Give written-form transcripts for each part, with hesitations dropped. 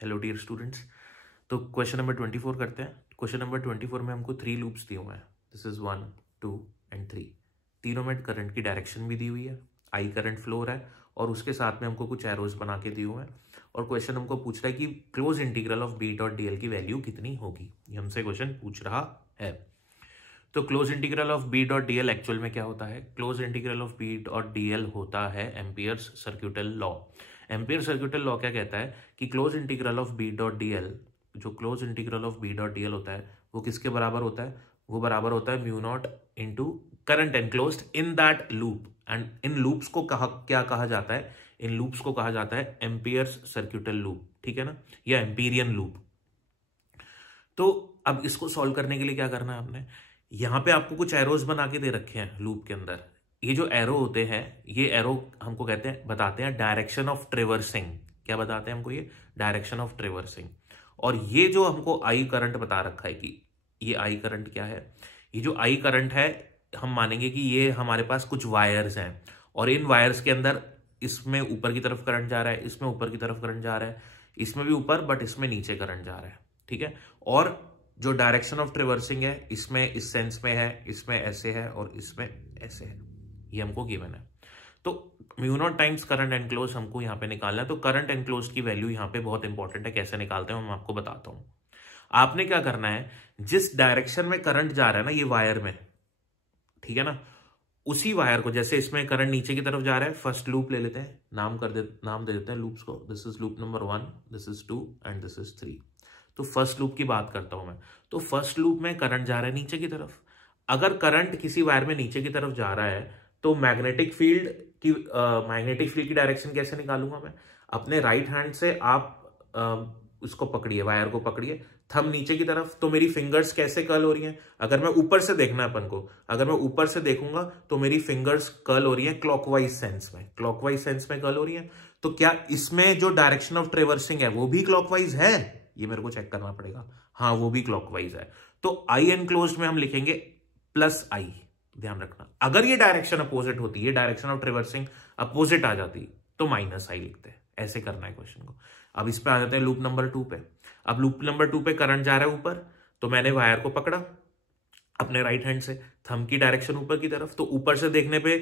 Hello dear students. तो question number 24 करते हैं। क्वेश्चन नंबर 24 में हमको 3 लूप्स दिए हुए हैं। This is 1, 2 and 3। तीनों में करंट की डायरेक्शन भी दी हुई है, आई करंट फ्लो हो रहा है और उसके साथ में हमको कुछ एरोज बना के दिए हुए हैं। और क्वेश्चन हमको पूछ रहा है कि close integral of B dot D L की वैल्यू कितनी होगी। ये हमसे क्वेश्चन पूछ रहा है। तो close integral of B dot D L actual में क्या होता है? Close integral of B dot D L होता है Ampere's circuital law. Ampere circuital law क्या कहता है कि close integral of B dot D L, जो close integral of B dot D L होता है वो किसके बराबर होता है? वो बराबर होता है mu naught into current enclosed in that loop. And in loops को क्या कहा जाता है? इन लूप्स को कहा जाता है एम्पियर्स सर्क्यूटल लूप, ठीक है ना, या एम्पीरियन लूप। तो अब इसको सॉल्व करने के लिए क्या करना है आपने? यहां पे आपको कुछ एरोज बना के दे रखे हैं लूप के अंदर। ये जो एरो होते हैं, ये एरो हमको कहते हैं, बताते हैं डायरेक्शन ऑफ ट्रेवर्सिंग। क्या बताते हैं हमको? ये डायरेक्शन ऑफ ट्रेवर्सिंग। और ये जो हमको आई करंट बता रखा है कि ये आई करंट क्या है? ये जो आई करंट है, हम मानेंगे कि ये हमारे पास कुछ वायर्स हैं और इन वायर्स के अंदर इसमें ऊपर की तरफ करंट जा रहा है, इसमें ऊपर की तरफ करंट जा रहा है, इसमें भी ऊपर बट इसमें नीचे करंट जा रहा है, ठीक है। और जो डायरेक्शन ऑफ ट्रेवर्सिंग है, इसमें इस सेंस में है, इसमें ऐसे है और इसमें ऐसे है। ये हमको गिवन है। तो mu naught times current enclose हमको यहाँ पे निकालना है। तो करंट एनक्लोज की वैल्यू यहाँ पे बहुत इंपॉर्टेंट है। कैसे निकालते हैं मैं आपको बताता हूँ। आपने क्या करना है, जिस डायरेक्शन में करंट जा रहा है ना ये वायर में, ठीक है ना, उसी वायर को, जैसे इसमें करंट नीचे की तरफ जा रहा है, फर्स्ट लूप ले लेते हैं, नाम दे देते हैं लूप्स को। This is loop number 1, this is 2 and this is 3। तो फर्स्ट लूप की बात करता हूं मैं। तो फर्स्ट लूप में करंट जा रहा है नीचे की तरफ। अगर करंट किसी वायर में नीचे की तरफ जा रहा है तो मैग्नेटिक फील्ड की डायरेक्शन कैसे निकालूंगा मैं? अपने राइट हैंड से आप उसको पकड़िए, वायर को पकड़िए, थंब नीचे की तरफ। तो मेरी फिंगर्स कैसे कर्ल हो रही हैं? अगर मैं ऊपर से देखना है अपन को, अगर मैं ऊपर से देखूंगा तो मेरी फिंगर्स कर्ल हो रही हैं क्लॉकवाइज सेंस में, क्लॉकवाइज सेंस में कर्ल हो रही हैं। तो क्या इसमें जो डायरेक्शन ऑफ ट्रेवर्सिंग है वो भी क्लॉकवाइज है? ये मेरे को चेक करना पड़ेगा। हाँ, वो भी क्लॉकवाइज है। तो आई एनक्लोज्ड में हम लिखेंगे प्लस आई। ध्यान रखना, अगर ये डायरेक्शन अपोजिट होती है, डायरेक्शन ऑफ ट्रेवर्सिंग अपोजिट आ जाती, तो माइनस आई लिखते हैं। ऐसे करना है क्वेश्चन को। अब इस पे आ जाते हैं लूप नंबर 2 पे। अब लूप नंबर 2 पे करंट जा रहा है ऊपर, तो मैंने वायर को पकड़ा अपने राइट हैंड से, थंब की डायरेक्शन ऊपर की तरफ। तो ऊपर से देखने पे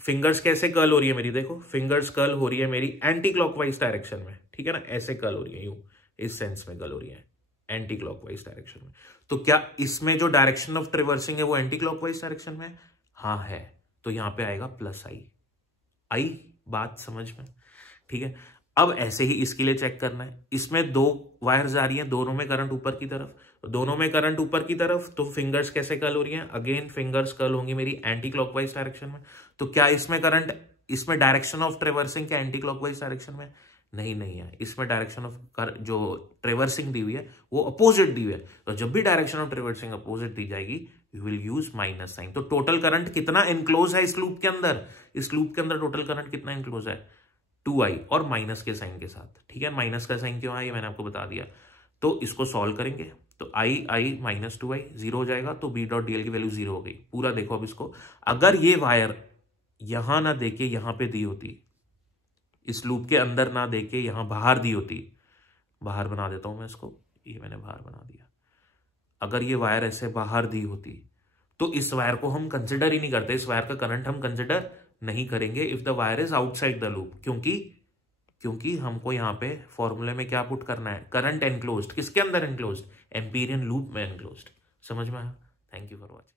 फिंगर्स कैसे कर्ल हो रही है मेरी? देखो, फिंगर्स कर्ल हो रही है मेरी एंटी क्लॉकवाइज डायरेक्शन में, ठीक है ना, ऐसे कर्ल हो रही है, यूं इस सेंस में कर्ल हो रही है, एंटी क्लॉकवाइज डायरेक्शन में। तो क्या इसमें जो डायरेक्शन ऑफ ट्रेवर्सिंग है वो एंटी क्लॉकवाइज डायरेक्शन में? हाँ है। तो यहां पे आएगा प्लस आई। आई बात समझ में? ठीक है। अब ऐसे ही इसके लिए चेक करना है। इसमें 2 वायर्स आ रही हैं, दोनों में करंट ऊपर की तरफ, दोनों में करंट ऊपर की तरफ। तो फिंगर्स कैसे कर्ल हो रही हैं? अगेन फिंगर्स कर्ल होंगी मेरी एंटी क्लॉकवाइज डायरेक्शन में। तो क्या इसमें करंट, इसमें डायरेक्शन ऑफ ट्रेवर्सिंग क्या एंटी क्लॉकवाइज डायरेक्शन में? नहीं है। इसमें डायरेक्शन ऑफ जो ट्रेवर्सिंग दी हुई है वो अपोजिट दी हुई है। तो जब भी डायरेक्शन ऑफ ट्रेवर्सिंग अपोजिट दी जाएगी, you will use minus sign. तो टोटल करंट कितना इनक्लोज है इस लूप के अंदर? इस लूप के अंदर टोटल करंट कितना इनक्लोज है? 2i, और माइनस के साइन के साथ, ठीक है। माइनस का साइन क्यों है ये मैंने आपको बता दिया। तो इसको सॉल्व करेंगे तो आई माइनस 2i 0 हो जाएगा। तो बी डॉट डीएल की वैल्यू 0 हो गई। पूरा देखो अब इसको, अगर ये वायर यहां ना देके यहां पे दी होती, इस लूप के अंदर ना देके यहां बाहर दी होती, बाहर बना देता हूं मैं इसको, ये मैंने बाहर बना दिया। अगर ये वायर ऐसे बाहर दी होती तो इस वायर को हम कंसिडर ही नहीं करते, इस वायर का करंट हम कंसिडर नहीं करेंगे if the wire is outside the loop. क्योंकि हमको यहाँ पे फॉर्मूले में क्या पुट करना है? Current enclosed. किसके अंदर एनक्लोज्ड? एम्पीरियन लूप में एनक्लोज्ड। समझ में आया? Thank you for watching.